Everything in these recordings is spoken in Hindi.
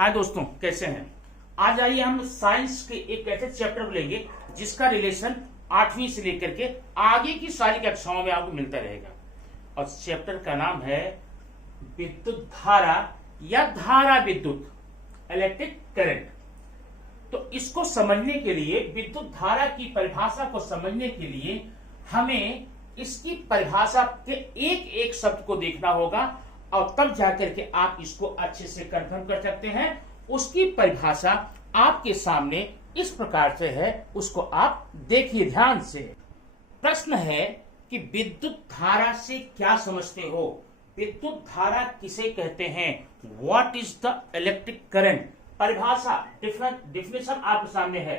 हाय दोस्तों, कैसे हैं। आज आइए हम साइंस के एक ऐसे चैप्टर को लेंगे जिसका रिलेशन 8वीं से लेकर के आगे की सारी कक्षाओं में आपको मिलता रहेगा। और चैप्टर का नाम है विद्युत धारा या धारा विद्युत, इलेक्ट्रिक करंट। तो इसको समझने के लिए, विद्युत धारा की परिभाषा को समझने के लिए हमें इसकी परिभाषा के एक एक शब्द को देखना होगा और तब जाकर के आप इसको अच्छे से कंफर्म कर सकते हैं। उसकी परिभाषा आपके सामने इस प्रकार से है, उसको आप देखिए ध्यान से। प्रश्न है कि विद्युत धारा से क्या समझते हो, विद्युत धारा किसे कहते हैं, what is the electric current. परिभाषा डिफिनेशन आपके सामने है।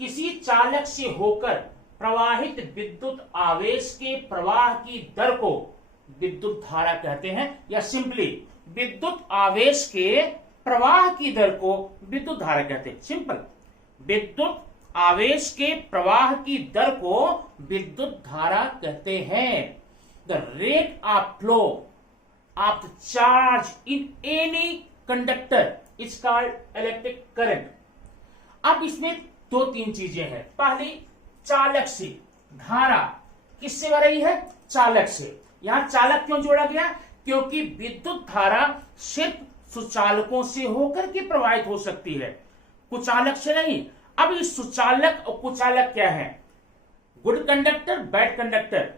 किसी चालक से होकर प्रवाहित विद्युत आवेश के प्रवाह की दर को विद्युत धारा कहते हैं, या सिंपली विद्युत आवेश के प्रवाह की दर को विद्युत धारा कहते हैं। सिंपल, विद्युत आवेश के प्रवाह की दर को विद्युत धारा कहते हैं। The rate of flow of the charge in any conductor is called electric current. अब इसमें दो तीन चीजें हैं। पहली, चालक से धारा किससे बह रही है, चालक से। यहां चालक क्यों जोड़ा गया, क्योंकि विद्युत धारा सिर्फ सुचालकों से होकर के प्रवाहित हो सकती है, कुचालक से नहीं। अब इस सुचालक और कुचालक क्या है, गुड कंडक्टर, बैड कंडक्टर,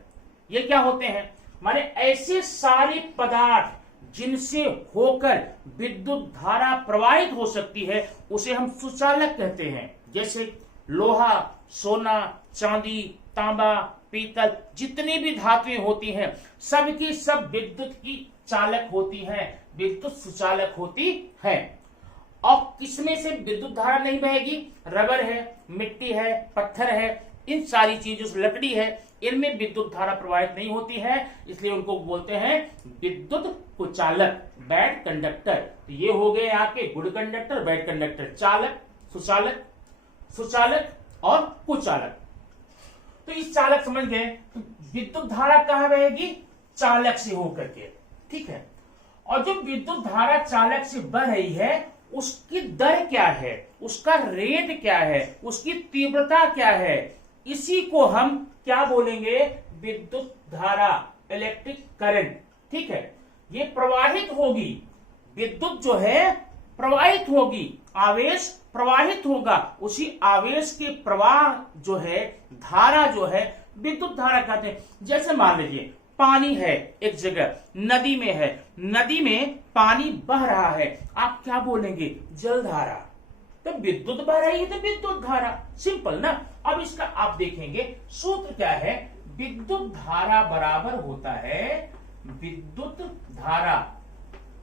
ये क्या होते हैं, माने ऐसे सारे पदार्थ जिनसे होकर विद्युत धारा प्रवाहित हो सकती है उसे हम सुचालक कहते हैं। जैसे लोहा, सोना, चांदी, तांबा, पीतल, जितनी भी धातुएं होती हैं सबकी सब विद्युत की चालक होती हैं, विद्युत सुचालक होती है। और किसमें से विद्युत धारा नहीं बहेगी, रबर है, मिट्टी है, पत्थर है, इन सारी चीजों से, लकड़ी है, इनमें विद्युत धारा प्रवाहित नहीं होती है, इसलिए उनको बोलते हैं विद्युत कुचालक, बैड कंडक्टर। तो ये हो गए आपके गुड कंडक्टर, बैड कंडक्टर, चालक, सुचालक, सुचालक और कुचालक। तो इस चालक समझ गए, तो विद्युत धारा कहां बहेगी, चालक से होकर के, ठीक है। और जो विद्युत धारा चालक से बह रही है उसकी दर क्या है, उसका रेट क्या है, उसकी तीव्रता क्या है, इसी को हम क्या बोलेंगे, विद्युत धारा, इलेक्ट्रिक करंट, ठीक है। ये प्रवाहित होगी, विद्युत जो है प्रवाहित होगी, आवेश प्रवाहित होगा, उसी आवेश के प्रवाह जो है, धारा जो है, विद्युत धारा कहते हैं। जैसे मान लीजिए पानी है एक जगह, नदी में है, नदी में पानी बह रहा है, आप क्या बोलेंगे, जलधारा। तो विद्युत बह रही है तो विद्युत धारा, सिंपल ना। अब इसका आप देखेंगे सूत्र क्या है, विद्युत धारा बराबर होता है, विद्युत धारा,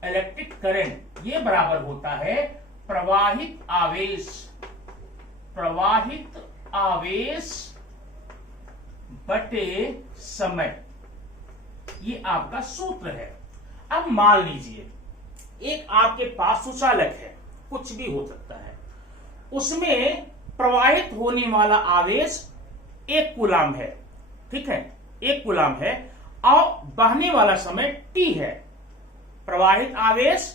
इलेक्ट्रिक करंट, ये बराबर होता है प्रवाहित आवेश, प्रवाहित आवेश बटे समय। ये आपका सूत्र है। अब मान लीजिए एक आपके पास सुचालक है, कुछ भी हो सकता है, उसमें प्रवाहित होने वाला आवेश 1 कूलाम है, ठीक है, 1 कूलाम है, और बहने वाला समय t है। प्रवाहित आवेश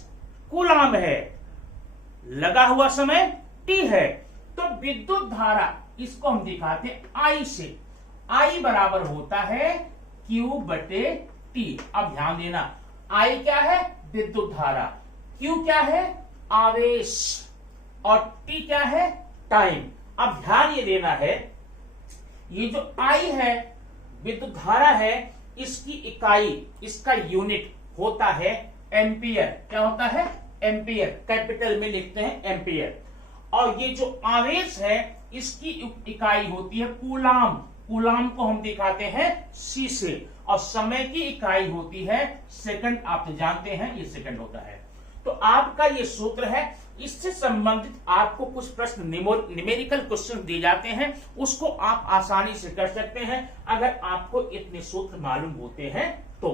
कूलाम है, लगा हुआ समय t है। तो विद्युत धारा, इसको हम दिखाते हैं I से। I बराबर होता है Q बटे T। अब ध्यान देना, I क्या है, विद्युत धारा, Q क्या है, आवेश, और T क्या है, टाइम। अब ध्यान ये देना है, ये जो I है, विद्युत धारा है, इसकी इकाई, इसका यूनिट होता है एम्पियर। क्या होता है, एम्पियर, कैपिटल में लिखते हैं एम्पियर। और ये जो आवेश है इसकी इकाई होती है कूलाम, कूलाम को हम दिखाते हैं C से, और समय की इकाई होती है सेकंड, आप तो जानते हैं ये सेकंड होता है। तो आपका ये सूत्र है, इससे संबंधित आपको कुछ प्रश्न न्यूमेरिकल क्वेश्चन दिए जाते हैं, उसको आप आसानी से कर सकते हैं अगर आपको इतने सूत्र मालूम होते हैं तो।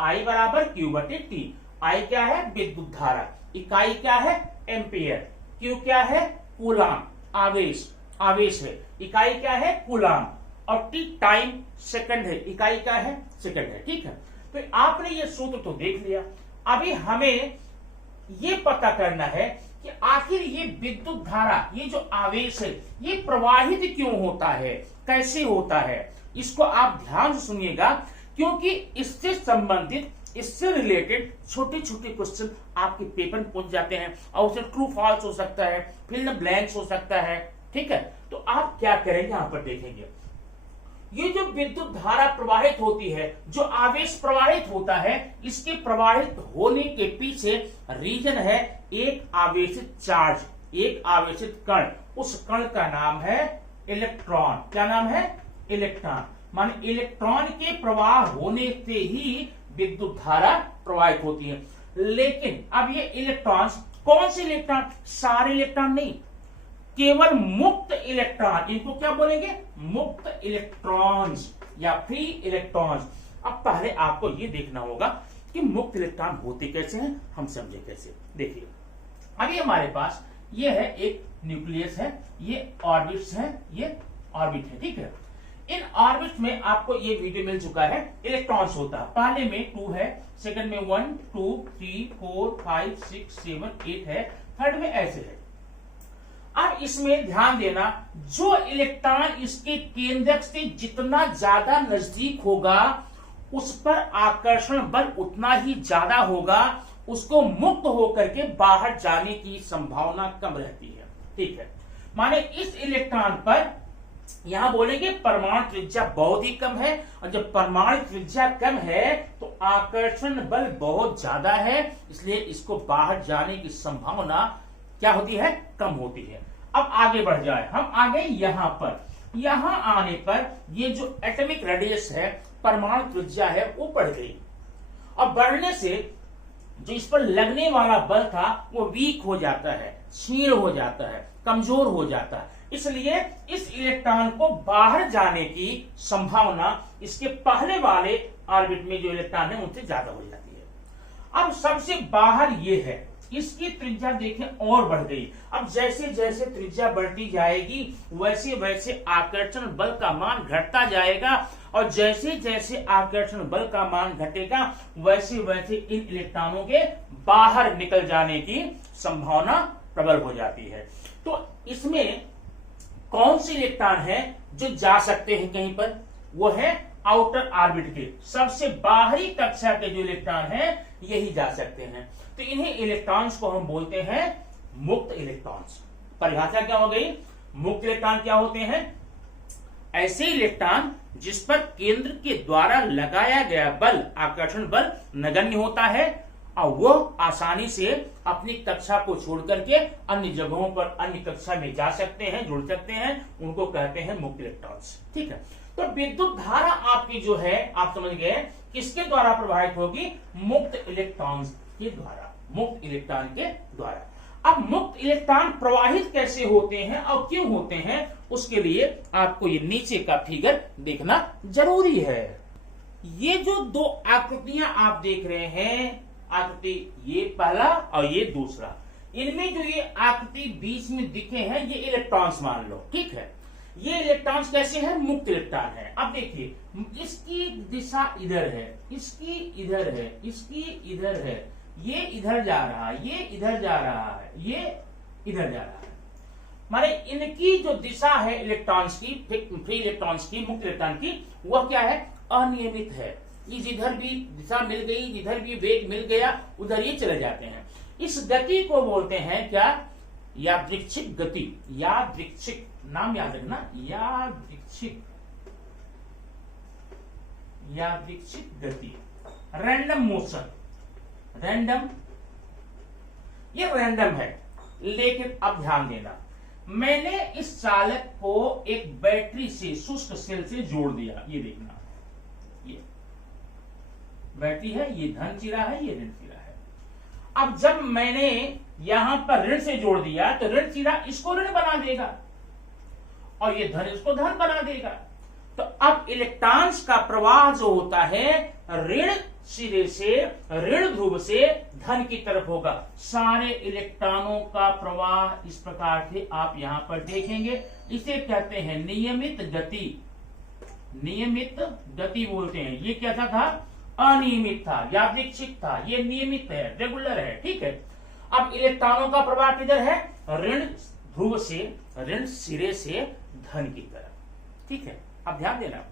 I बराबर Q बटे T। I क्या है, विद्युत धारा, इकाई क्या है, एम्पियर, Q क्या है, कूलाम, आवेश, आवेश है, इकाई क्या है, कूलाम, और T टाइम, सेकंड है, इकाई क्या है, सेकंड है, ठीक है। तो आपने ये सूत्र तो देख लिया। अभी हमें ये पता करना है कि आखिर ये विद्युत धारा, ये जो आवेश है, ये प्रवाहित क्यों होता है, कैसे होता है, इसको आप ध्यान से सुनिएगा, क्योंकि इससे संबंधित, इससे रिलेटेड छोटे छोटे क्वेश्चन आपके पेपर में पूछ जाते हैं और उसे ट्रू फॉल्स हो सकता है, फिल इन द ब्लैंक्स हो सकता है। ठीक है, तो आप क्या करेंगे, यहां पर देखेंगे, ये जो विद्युत धारा प्रवाहित होती है, जो आवेश प्रवाहित होता है, इसके प्रवाहित होने के पीछे रीजन है एक आवेशित चार्ज, एक आवेशित कण। उस कण का नाम है इलेक्ट्रॉन। क्या नाम है? इलेक्ट्रॉन। माने इलेक्ट्रॉन के प्रवाह होने से ही विद्युत धारा प्रवाहित होती है। लेकिन अब ये इलेक्ट्रॉन्स, कौन से इलेक्ट्रॉन? सारे इलेक्ट्रॉन नहीं, केवल मुक्त इलेक्ट्रॉन, इनको क्या बोलेंगे? मुक्त इलेक्ट्रॉन्स या फ्री इलेक्ट्रॉन्स। अब पहले आपको ये देखना होगा कि मुक्त इलेक्ट्रॉन होते कैसे हैं, हम समझे कैसे। देखिए, अभी हमारे पास ये है, एक न्यूक्लियस है, ये ऑर्बिट्स है, ये ऑर्बिट है। ठीक है, इन ऑर्बिट में आपको ये वीडियो मिल चुका है, इलेक्ट्रॉन्स होता है। पहले में 2 है, सेकंड में 1 2 3 4 5 6 7 8 है, थर्ड में ऐसे है। अब इसमें ध्यान देना, जो इलेक्ट्रॉन इसके केंद्रक से जितना ज्यादा नजदीक होगा, उस पर आकर्षण बल उतना ही ज्यादा होगा, उसको मुक्त होकर के बाहर जाने की संभावना कम रहती है। ठीक है, माने इस इलेक्ट्रॉन पर यहां बोलेंगे परमाणु त्रिज्या बहुत ही कम है, और जब परमाणु त्रिज्या कम है तो आकर्षण बल बहुत ज्यादा है, इसलिए इसको बाहर जाने की संभावना क्या होती है? कम होती है। अब आगे बढ़ जाए, हम आ गए यहां पर। यहां आने पर ये जो एटॉमिक रेडियस है, परमाणु त्रिज्या है, वो बढ़ गई। अब बढ़ने से जो इस पर लगने वाला बल था वो वीक हो जाता है, क्षीण हो जाता है, कमजोर हो जाता है। इसलिए इस इलेक्ट्रॉन को बाहर जाने की संभावना इसके पहले वाले ऑर्बिट में जो इलेक्ट्रॉन है उनसे ज्यादा हो जाती है। अब सबसे बाहर ये है, इसकी त्रिज्या देखें और बढ़ गई। अब जैसे जैसे त्रिज्या बढ़ती जाएगी वैसे वैसे आकर्षण बल का मान घटता जाएगा, और जैसे जैसे आकर्षण बल का मान घटेगा वैसे वैसे इन इलेक्ट्रॉनों के बाहर निकल जाने की संभावना प्रबल हो जाती है। तो इसमें कौन से इलेक्ट्रॉन है जो जा सकते हैं कहीं पर? वो है आउटर ऑर्बिट के, सबसे बाहरी कक्षा के जो इलेक्ट्रॉन हैं यही जा सकते हैं। तो इन्हीं इलेक्ट्रॉन्स को हम बोलते हैं मुक्त इलेक्ट्रॉन्स। परिभाषा क्या हो गई? मुक्त इलेक्ट्रॉन क्या होते हैं? ऐसे इलेक्ट्रॉन जिस पर केंद्र के द्वारा लगाया गया बल, आकर्षण बल नगण्य होता है, और वो आसानी से अपनी कक्षा को छोड़ करके अन्य जगहों पर, अन्य कक्षा में जा सकते हैं, जुड़ सकते हैं, उनको कहते हैं मुक्त इलेक्ट्रॉन्स। ठीक है, तो विद्युत धारा आपकी जो है, आप समझ गए, किसके द्वारा प्रवाहित होगी? मुक्त इलेक्ट्रॉन्स के द्वारा, मुक्त इलेक्ट्रॉन के द्वारा। अब मुक्त इलेक्ट्रॉन प्रवाहित कैसे होते हैं और क्यों होते हैं, उसके लिए आपको ये नीचे का फिगर देखना जरूरी है। ये जो दो आकृतियां आप देख रहे हैं, आकृति ये पहला और ये दूसरा, इनमें जो ये आकृति बीच में दिखे हैं ये इलेक्ट्रॉन्स मान लो। ठीक है, ये इलेक्ट्रॉन्स कैसे हैं? मुक्त इलेक्ट्रॉन है। अब देखिए, इसकी दिशा इधर है, इसकी इधर है, इसकी इधर है, ये इधर जा रहा है, ये इधर जा रहा है, ये इधर जा रहा है। माने इनकी जो दिशा है इलेक्ट्रॉन्स की, फ्री इलेक्ट्रॉन्स की, मुक्त इलेक्ट्रॉन की, वह क्या है? अनियमित है। जिधर भी दिशा मिल गई, जिधर भी वेग मिल गया, उधर ये चले जाते हैं। इस गति को बोलते हैं क्या? यादृच्छिक गति। यादृच्छिक, नाम याद रखना, यादृच्छिक, यादृच्छिक गति, रैंडम मोशन। रैंडम, ये रैंडम है, लेकिन अब ध्यान देना, मैंने इस चालक को एक बैटरी से, शुष्क सेल से जोड़ दिया। ये देखना, ये बैटरी है, ये धन चिरा है, ये ऋण चिरा है। अब जब मैंने यहां पर ऋण से जोड़ दिया तो ऋण चिरा इसको ऋण बना देगा और ये धन इसको धन बना देगा। तो अब इलेक्ट्रॉन्स का प्रवाह जो होता है ऋण सिरे से, ऋण ध्रुव से धन की तरफ होगा। सारे इलेक्ट्रॉनों का प्रवाह इस प्रकार से आप यहां पर देखेंगे। इसे कहते हैं नियमित गति। नियमित गति बोलते हैं। ये कैसा था? अनियमित था, यादृच्छिक था। ये नियमित है, रेगुलर है। ठीक है, अब इलेक्ट्रॉनों का प्रवाह किधर है? ऋण ध्रुव से, ऋण सिरे से धन की तरफ। ठीक है, अब ध्यान देना,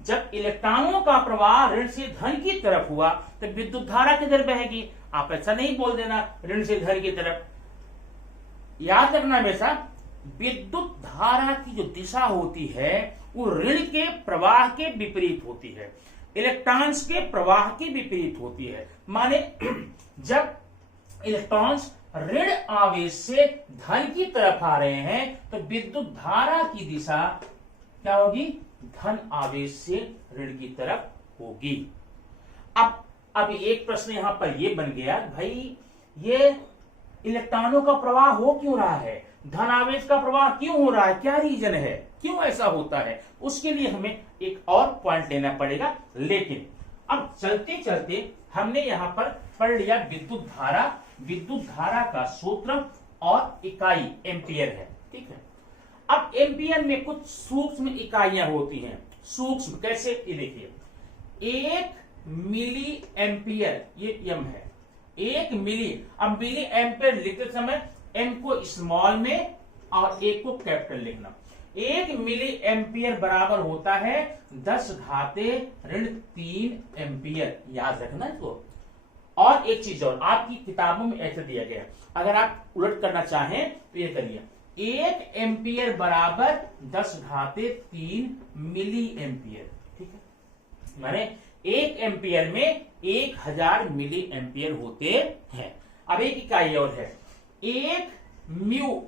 जब इलेक्ट्रॉनों का प्रवाह ऋण से धन की तरफ हुआ तो विद्युत धारा किधर बहेगी? आप ऐसा नहीं बोल देना ऋण से धन की तरफ। याद रखना हमेशा, विद्युत धारा की जो दिशा होती है वो ऋण के प्रवाह के विपरीत होती है, इलेक्ट्रॉन्स के प्रवाह के विपरीत होती है। माने जब इलेक्ट्रॉन्स ऋण आवेश से धन की तरफ आ रहे हैं तो विद्युत धारा की दिशा क्या होगी? धन आवेश से ऋण की तरफ होगी। अब एक प्रश्न यहां पर यह बन गया, भाई ये इलेक्ट्रॉनों का प्रवाह हो क्यों रहा है, धन आवेश का प्रवाह क्यों हो रहा है, क्या रीजन है, क्यों ऐसा होता है? उसके लिए हमें एक और पॉइंट लेना पड़ेगा। लेकिन अब चलते चलते हमने यहां पर पढ़ लिया विद्युत धारा, विद्युत धारा का सूत्र और इकाई एम्पियर है। ठीक है, अब एम्पियर में कुछ सूक्ष्म इकाइयां होती हैं। सूक्ष्म कैसे? ये देखिए, 1 मिली एम्पियर, ये एम है, 1 मिली। अब मिली एम्पियर लिखते समय एम को स्मॉल में और 1 को कैपिटल लिखना। 1 मिली एम्पियर बराबर होता है 10⁻³ एम्पियर, याद रखना इसको। और एक चीज और, आपकी किताबों में ऐसे दिया गया, अगर आप उलट करना चाहें तो ये करिए, 1 एम्पियर बराबर 10⁻³ मिली एम्पियर। ठीक है, माने 1 एम्पियर में 1000 मिली एम्पियर होते हैं। अब एक इकाई और है, 1 म्यू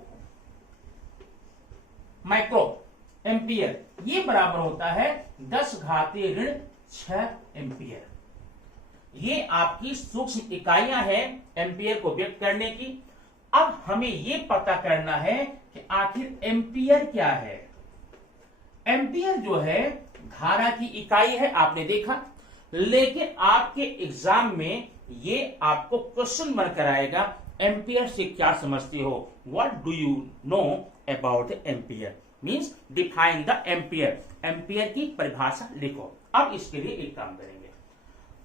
माइक्रो एम्पियर, ये बराबर होता है 10⁻⁶ एम्पियर। ये आपकी सूक्ष्म इकाइयां हैं एम्पियर को व्यक्त करने की। अब हमें ये पता करना है कि आखिर एम्पियर क्या है। एम्पियर जो है धारा की इकाई है, आपने देखा, लेकिन आपके एग्जाम में ये आपको क्वेश्चन बनकर आएगा, एम्पियर से क्या समझते हो, what do you know about ampere, means define the ampere, ampere की परिभाषा लिखो। अब इसके लिए एक काम करेंगे,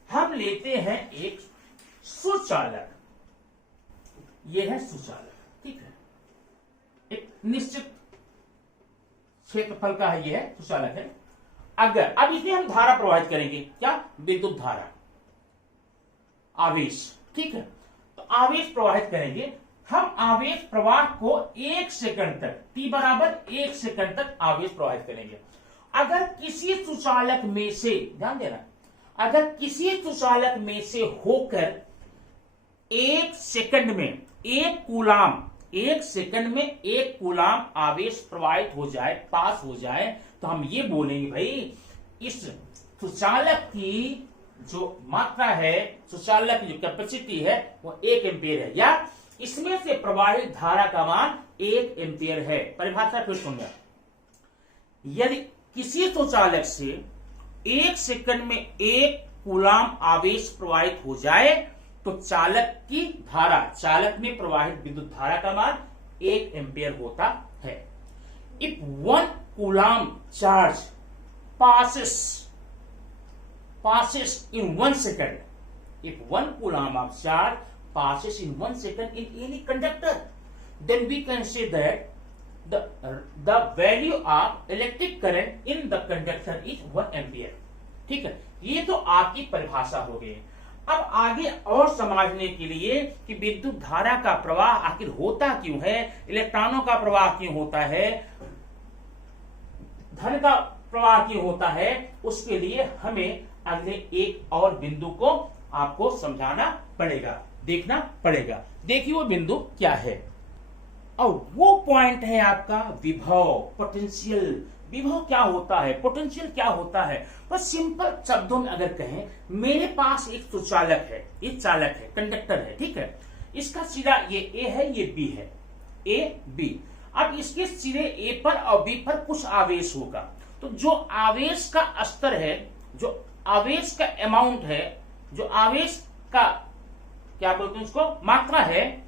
हम लेते हैं एक सुचालक, यह है सुचालक। ठीक है, एक निश्चित क्षेत्रफल का है, यह है सुचालक है। अगर अब इसमें हम धारा प्रवाहित करेंगे, क्या? विद्युत धारा, आवेश। ठीक है, तो आवेश प्रवाहित करेंगे हम। आवेश प्रवाह को 1 सेकंड तक, t बराबर 1 सेकंड तक आवेश प्रवाहित करेंगे। अगर किसी सुचालक में से, ध्यान देना, अगर किसी सुचालक में से होकर 1 सेकंड में 1 कूलाम, 1 सेकंड में 1 कूलाम आवेश प्रवाहित हो जाए, पास हो जाए, तो हम ये बोलेंगे भाई इस सुचालक की जो मात्रा है, सुचालक की जो कैपेसिटी है वो 1 एम्पियर है, या इसमें से प्रवाहित धारा का मान 1 एम्पियर है। परिभाषा फिर सुनना, यदि किसी सुचालक से 1 सेकंड में 1 कूलाम आवेश प्रवाहित हो जाए तो चालक की धारा, चालक में प्रवाहित विद्युत धारा का मान 1 एम्पियर होता है। If 1 coulomb charge passes in 1 second, if 1 coulomb of charge passes in 1 second in any conductor, then we can say that the value of electric current in the conductor is 1 ampere। ठीक है, ये तो आपकी परिभाषा हो गई। अब आगे और समझने के लिए कि विद्युत धारा का प्रवाह आखिर होता क्यों है, इलेक्ट्रॉनों का प्रवाह क्यों होता है, धन का प्रवाह क्यों होता है, उसके लिए हमें अगले एक और बिंदु को आपको समझाना पड़ेगा, देखना पड़ेगा। देखिए वो बिंदु क्या है, और वो पॉइंट है आपका विभव, पोटेंशियल। विभव क्या होता है, पोटेंशियल क्या होता है? बस सिंपल शब्दों में अगर कहें, मेरे पास एक सुचालक है, ये चालक है, कंडक्टर है। ठीक है, इसका सिरा ये ए है, ये बी है, ए बी। अब इसके सिरे ए पर और बी पर कुछ आवेश होगा, तो जो आवेश का स्तर है, जो आवेश का अमाउंट है, जो आवेश का क्या बोलते हैं उसको, मात्रा है,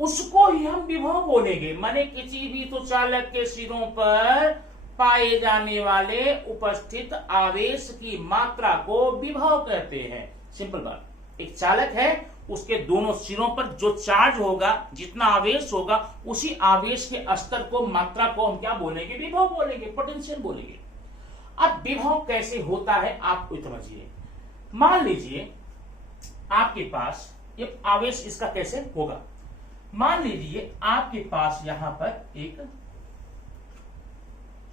उसको ही हम विभव बोलेंगे। माने किसी भी सुचालक के सिरों पर पाए जाने वाले उपस्थित आवेश की मात्रा को विभव कहते हैं। सिंपल बात, एक चालक है, उसके दोनों सिरों पर जो चार्ज होगा, जितना आवेश होगा, उसी आवेश के स्तर को, मात्रा को हम क्या बोलेंगे? विभव बोलेंगे, पोटेंशियल बोलेंगे। अब विभव कैसे होता है आप समझिए। मान लीजिए आपके पास ये आवेश, इसका कैसे होगा? मान लीजिए आपके पास यहां पर एक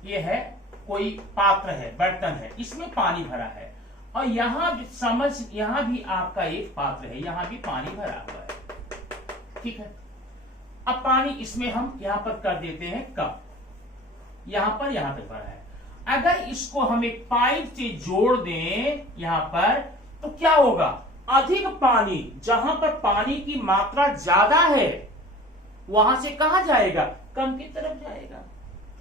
ये है, कोई पात्र है, बर्तन है, इसमें पानी भरा है, और यहां भी आपका एक पात्र है, यहां भी पानी भरा हुआ है, ठीक है। अब पानी इसमें हम यहां पर कर देते हैं कप, यहां तक भरा है। अगर इसको हम एक पाइप से जोड़ दें यहां पर, तो क्या होगा? अधिक पानी, जहां पर पानी की मात्रा ज्यादा है, वहां से कहां जाएगा? कम की तरफ जाएगा,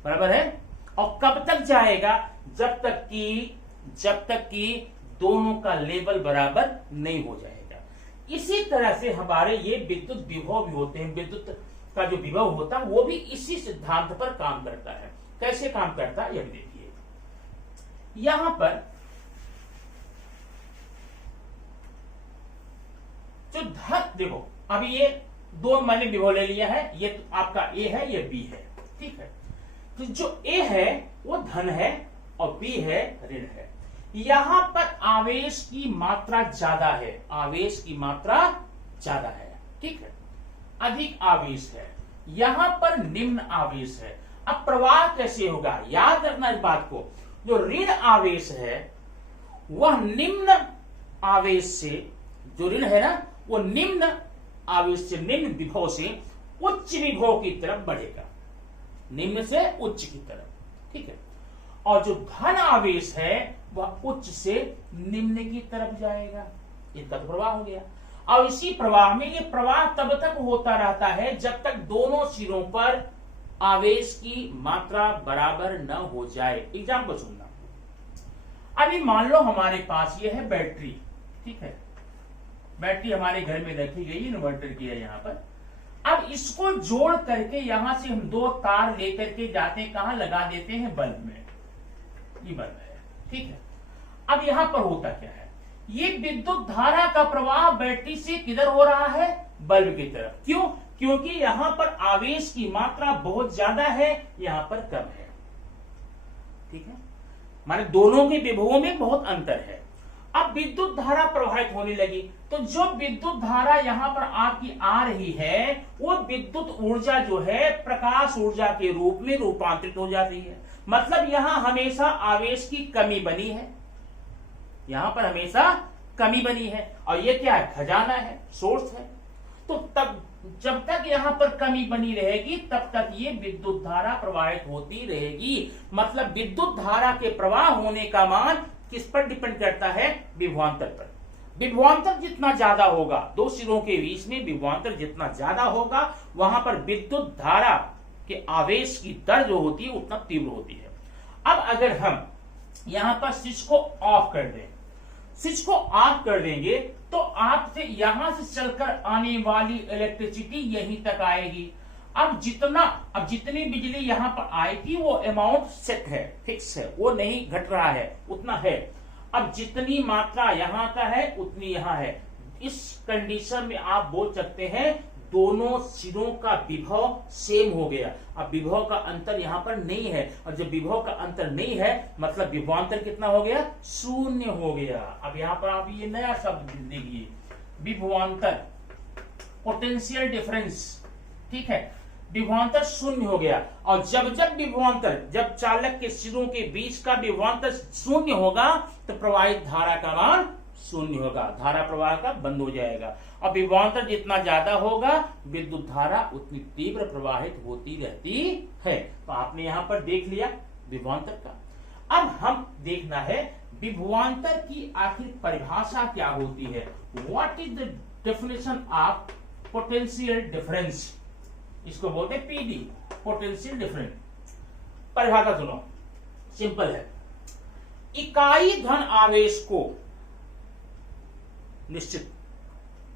बराबर है। और कब तक जाएगा? जब तक कि दोनों का लेवल बराबर नहीं हो जाएगा। इसी तरह से हमारे ये विद्युत विभव भी होते हैं। विद्युत का जो विभव होता है वो भी इसी सिद्धांत पर काम करता है। कैसे काम करता है ये भी देखिए। यहां पर जो देखो, अभी ये दो मैंने विभव ले लिया है, ये तो आपका ए है, ये बी है, ठीक है। तो जो ए है वो धन है और बी है ऋण है। यहां पर आवेश की मात्रा ज्यादा है, आवेश की मात्रा ज्यादा है, ठीक है, अधिक आवेश है। यहां पर निम्न आवेश है। अब प्रवाह कैसे होगा? याद रखना इस बात को। जो ऋण आवेश है वह निम्न आवेश से, जो ऋण है ना, वो निम्न आवेश से, निम्न विभव से उच्च विभव की तरफ बढ़ेगा, निम्न से उच्च की तरफ, ठीक है। और जो धन आवेश है वह उच्च से निम्न की तरफ जाएगा। इनका तो प्रवाह हो गया। और इसी प्रवाह में, ये प्रवाह तब तक होता रहता है जब तक दोनों सिरों पर आवेश की मात्रा बराबर न हो जाए। एग्जाम्पल सुनना। अभी मान लो हमारे पास ये है बैटरी, ठीक है, बैटरी हमारे घर में रखी गई, इन्वर्टर की है यहाँ पर। अब इसको जोड़ करके यहां से हम दो तार लेकर के जाते हैं, कहां लगा देते हैं? बल्ब में। ये बल्ब है, ठीक है। अब यहां पर होता क्या है? ये विद्युत धारा का प्रवाह बैटरी से किधर हो रहा है? बल्ब की तरफ। क्यों? क्योंकि यहां पर आवेश की मात्रा बहुत ज्यादा है, यहां पर कम है, ठीक है। माने दोनों के विभवों में बहुत अंतर है। अब विद्युत धारा प्रवाहित होने लगी, तो जो विद्युत धारा यहां पर आपकी आ रही है, वो विद्युत ऊर्जा जो है प्रकाश ऊर्जा के रूप में रूपांतरित हो जाती है। मतलब यहां हमेशा आवेश की कमी बनी है, यहां पर हमेशा कमी बनी है। और ये क्या है? खजाना है, सोर्स है। तो तब जब तक यहां पर कमी बनी रहेगी तब तक ये विद्युत धारा प्रवाहित होती रहेगी। मतलब विद्युत धारा के प्रवाह होने का मान किस पर डिपेंड करता है? विभवांतर पर। विभवांतर जितना ज्यादा होगा, दो सिरों के बीच में विभवांतर जितना ज्यादा होगा, वहां पर विद्युत धारा के आवेश की दर जो होती है उतना तीव्र होती है। अब अगर हम यहां पर स्विच को ऑफ कर दें, स्विच को ऑफ कर देंगे तो आपसे यहां से चलकर आने वाली इलेक्ट्रिसिटी यहीं तक आएगी। अब जितनी बिजली यहां पर आएगी वो अमाउंट सेट है, फिक्स है, वो नहीं घट रहा है, उतना है। अब जितनी मात्रा यहां का है उतनी यहां है। इस कंडीशन में आप बोल सकते हैं दोनों सिरों का विभव सेम हो गया। अब विभव का अंतर यहां पर नहीं है, और जब विभव का अंतर नहीं है मतलब विभवांतर कितना हो गया? शून्य हो गया। अब यहां पर आप ये नया शब्द देखिए, विभवांतर, पोटेंशियल डिफरेंस, ठीक है। विभवांतर शून्य हो गया। और जब विभवांतर, जब चालक के सिरों के बीच का विभवांतर शून्य होगा तो प्रवाहित धारा का मान शून्य होगा, धारा प्रवाह का बंद हो जाएगा। और विभवांतर जितना ज्यादा होगा विद्युत धारा उतनी तीव्र प्रवाहित होती रहती है। तो आपने यहां पर देख लिया विभवांतर का। अब हम देखना है विभवांतर की आखिर परिभाषा क्या होती है। What is the definition of potential difference? इसको बोलते हैं पीडी, पोटेंशियल डिफरेंस। परिभाषा सुनो, सिंपल है। इकाई धन आवेश को निश्चित,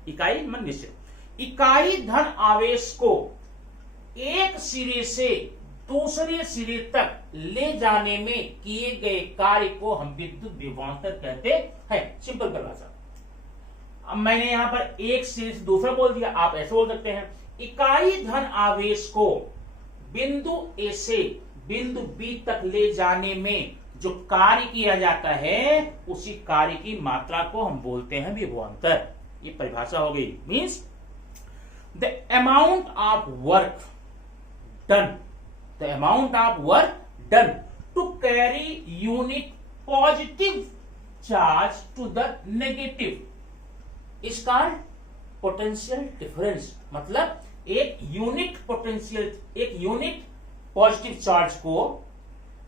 इकाई मन निश्चित, इकाई धन आवेश को एक सिरे से दूसरे सिरे तक ले जाने में किए गए कार्य को हम विद्युत विभवांतर कहते हैं। सिंपल परिभाषा। अब मैंने यहां पर एक से दूसरा बोल दिया, आप ऐसे बोल सकते हैं इकाई धन आवेश को बिंदु ए से बिंदु बी तक ले जाने में जो कार्य किया जाता है उसी कार्य की मात्रा को हम बोलते हैं विभवांतर। ये परिभाषा हो गई। Means the amount of work done, the amount of work done to carry unit positive charge to the negative is called potential difference. मतलब एक यूनिट पोटेंशियल, एक यूनिट पॉजिटिव चार्ज को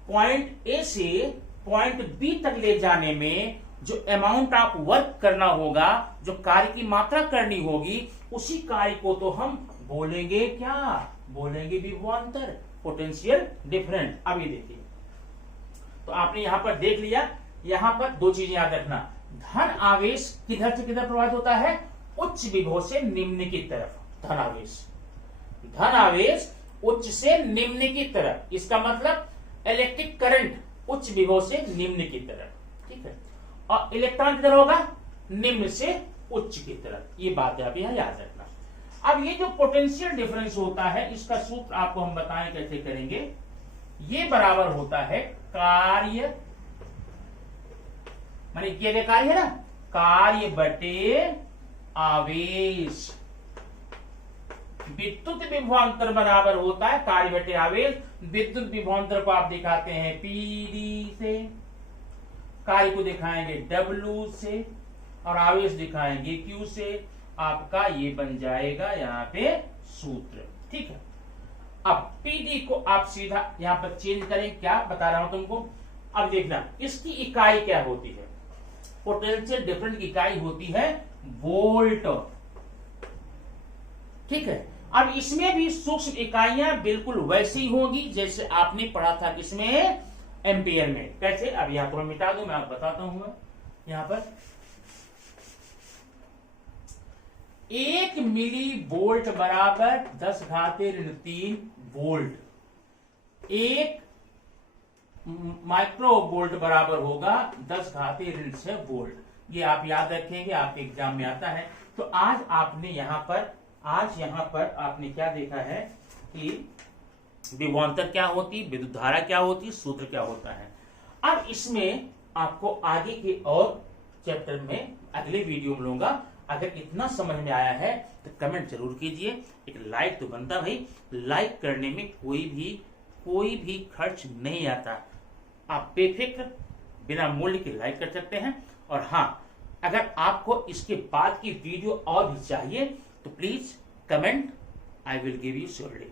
पॉइंट ए से पॉइंट बी तक ले जाने में जो अमाउंट ऑफ वर्क करना होगा, जो कार्य की मात्रा करनी होगी, उसी कार्य को तो हम बोलेंगे क्या, बोलेंगे विभवांतर, पोटेंशियल डिफरेंस। अभी देखिए, तो आपने यहां पर देख लिया, यहां पर दो चीजें याद रखना, धन आवेश किधर से किधर प्रवाहित होता है, उच्च विभव से निम्न की तरफ। धन आवेश, धन आवेश उच्च से निम्न की तरफ, इसका मतलब इलेक्ट्रिक करंट उच्च विभव से निम्न की तरफ, ठीक है। और इलेक्ट्रॉन किधर होगा, निम्न से उच्च की तरफ। ये बात है आप यहां याद रखना। अब ये जो पोटेंशियल डिफरेंस होता है, इसका सूत्र आपको हम बताएं कैसे करेंगे। ये बराबर होता है कार्य, माने किया गया कार्य है ना, कार्य बटे आवेश। विद्युत विभवांतर बराबर होता है कार्य बटे आवेश। विद्युत विभवांतर को आप दिखाते हैं पीडी से, कार्य को दिखाएंगे डब्ल्यू से, और आवेश दिखाएंगे क्यू से। आपका ये बन जाएगा यहाँ पे सूत्र, ठीक है। अब पीडी को आप सीधा यहां पर चेंज करें, क्या बता रहा हूं तुमको। अब देखना, इसकी इकाई क्या होती है, पोटेंशियल डिफरेंस की इकाई होती है वोल्ट, ठीक है। अब इसमें भी सूक्ष्म इकाइयां बिल्कुल वैसी होंगी जैसे आपने पढ़ा था किसमें, एम्पियर में। कैसे, अब यहां पर मिटा दूं, मैं आपको बताता हूं। यहां पर 1 मिली वोल्ट बराबर 10⁻³ वोल्ट। 1 माइक्रो वोल्ट बराबर होगा 10⁻6 वोल्ट। ये आप याद रखेंगे, आपके एग्जाम में आता है। तो आज आपने यहां पर आपने क्या देखा है कि विभवांतर क्या होती, विद्युत धारा क्या होती, सूत्र क्या होता है। अब इसमें आपको आगे के और चैप्टर में अगले वीडियो में लूंगा। अगर इतना समझ में आया है तो कमेंट जरूर कीजिए। एक लाइक तो बनता भाई, लाइक करने में कोई भी खर्च नहीं आता। आप बेफिक्र बिना मूल्य के लाइक कर सकते हैं। और हाँ, अगर आपको इसके बाद की वीडियो और भी चाहिए तो please comment, I will give you surely.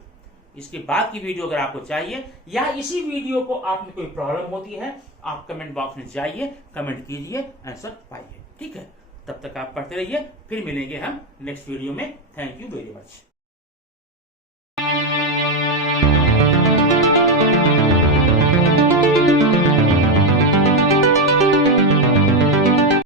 इसके बाद की वीडियो अगर आपको चाहिए या इसी वीडियो को आप में कोई प्रॉब्लम होती है, आप कमेंट बॉक्स में जाइए, कमेंट कीजिए, आंसर पाइए, ठीक है। तब तक आप पढ़ते रहिए, फिर मिलेंगे हम नेक्स्ट वीडियो में। Thank you very much.